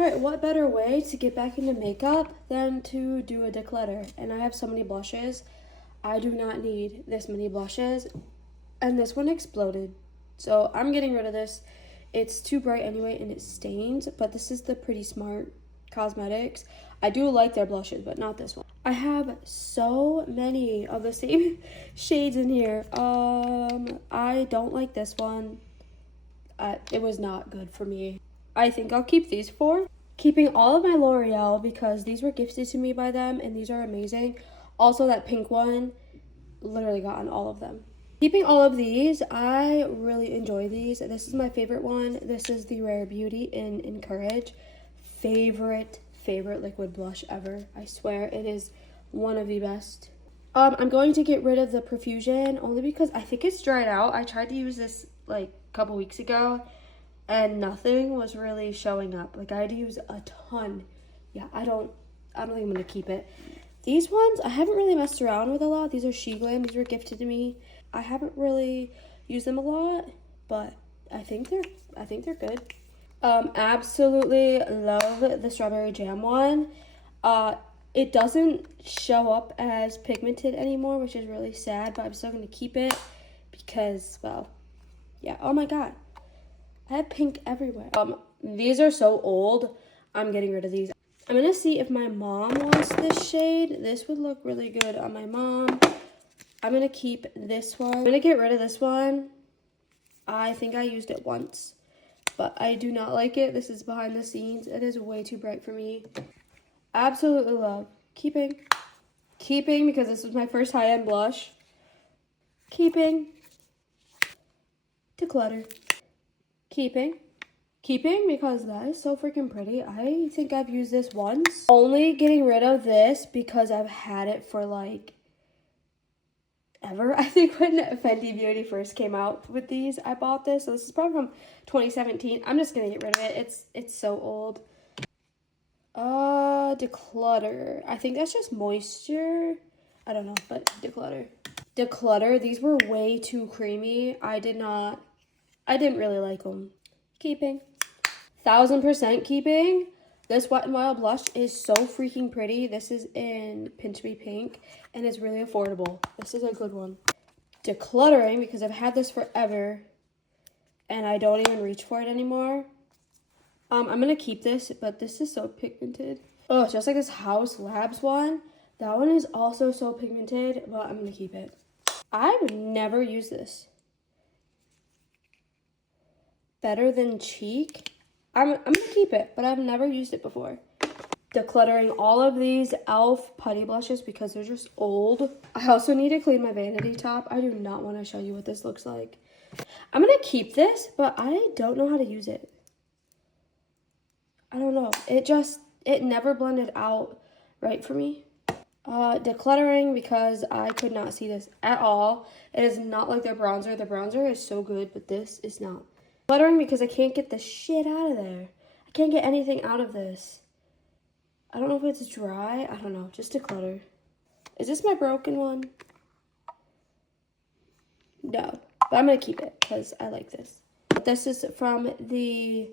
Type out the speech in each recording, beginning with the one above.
Alright, what better way to get back into makeup than to do a declutter? And I have so many blushes. I do not need this many blushes. And this one exploded. So I'm getting rid of this. It's too bright anyway and it stains. But this is the Pretty Smart Cosmetics. I do like their blushes, but not this one. I have so many of the same shades in here. I don't like this one. It was not good for me. I think I'll keep these four. Keeping all of my L'Oreal because these were gifted to me by them and these are amazing. Also that pink one, literally got on all of them. Keeping all of these, I really enjoy these. This is my favorite one. This is the Rare Beauty in Encourage. Favorite liquid blush ever. I swear it is one of the best. I'm going to get rid of the Profusion only because I think it's dried out. I tried to use this like a couple weeks ago and nothing was really showing up. Like I had to use a ton. Yeah, I don't think I'm gonna keep it. These ones I haven't really messed around with a lot. These are She Glam. These were gifted to me. I haven't really used them a lot, but I think they're good. Absolutely love the Strawberry Jam one. It doesn't show up as pigmented anymore, which is really sad, but I'm still gonna keep it because, well, yeah. Oh my god, I have pink everywhere. These are so old. I'm getting rid of these. I'm gonna see if my mom wants this shade. This would look really good on my mom. I'm gonna keep this one. I'm gonna get rid of this one. I think I used it once, but I do not like it. This is behind the scenes. It is way too bright for me. Absolutely love. Keeping because this was my first high-end blush. Keeping. Declutter. Keeping because that is so freaking pretty. I think I've used this once. Only getting rid of this because I've had it for like ever. I think when Fenty Beauty first came out with these, I bought this. So this is probably from 2017. I'm just gonna get rid of it. It's so old. Declutter. I think that's just moisture. I don't know, but declutter. These were way too creamy. I didn't really like them. Keeping. 1000% keeping. This Wet n Wild blush is so freaking pretty. This is in Pinch Me Pink, and it's really affordable. This is a good one. Decluttering, because I've had this forever, and I don't even reach for it anymore. I'm going to keep this, but this is so pigmented. Oh, just like this House Labs one. That one is also so pigmented, but I'm going to keep it. I would never use this. Better Than Cheek. I'm going to keep it, but I've never used it before. Decluttering all of these e.l.f. putty blushes because they're just old. I also need to clean my vanity top. I do not want to show you what this looks like. I'm going to keep this, but I don't know how to use it. I don't know. It never blended out right for me. Decluttering because I could not see this at all. It is not like their bronzer. The bronzer is so good, but this is not. Decluttering because I can't get the shit out of there. I can't get anything out of this. I don't know if it's dry. I don't know. Just declutter. Is this my broken one? No. But I'm going to keep it because I like this. This is from the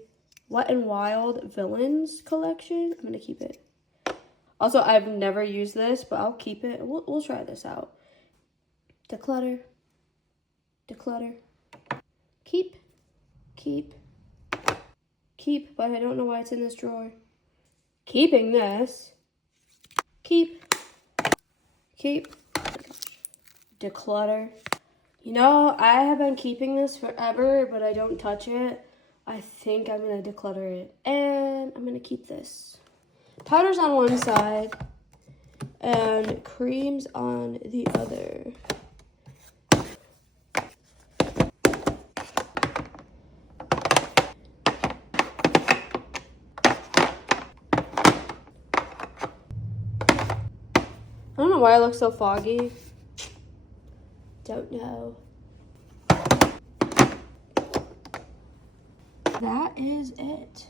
Wet n Wild Villains collection. I'm going to keep it. Also, I've never used this, but I'll keep it. We'll try this out. Declutter. Keep, but I don't know why it's in this drawer. Keeping this. Keep. Declutter. You know, I have been keeping this forever, but I don't touch it. I think I'm going to declutter it. And I'm going to keep this. Powder's on one side and cream's on the other. I don't know why I look so foggy. Don't know. That is it.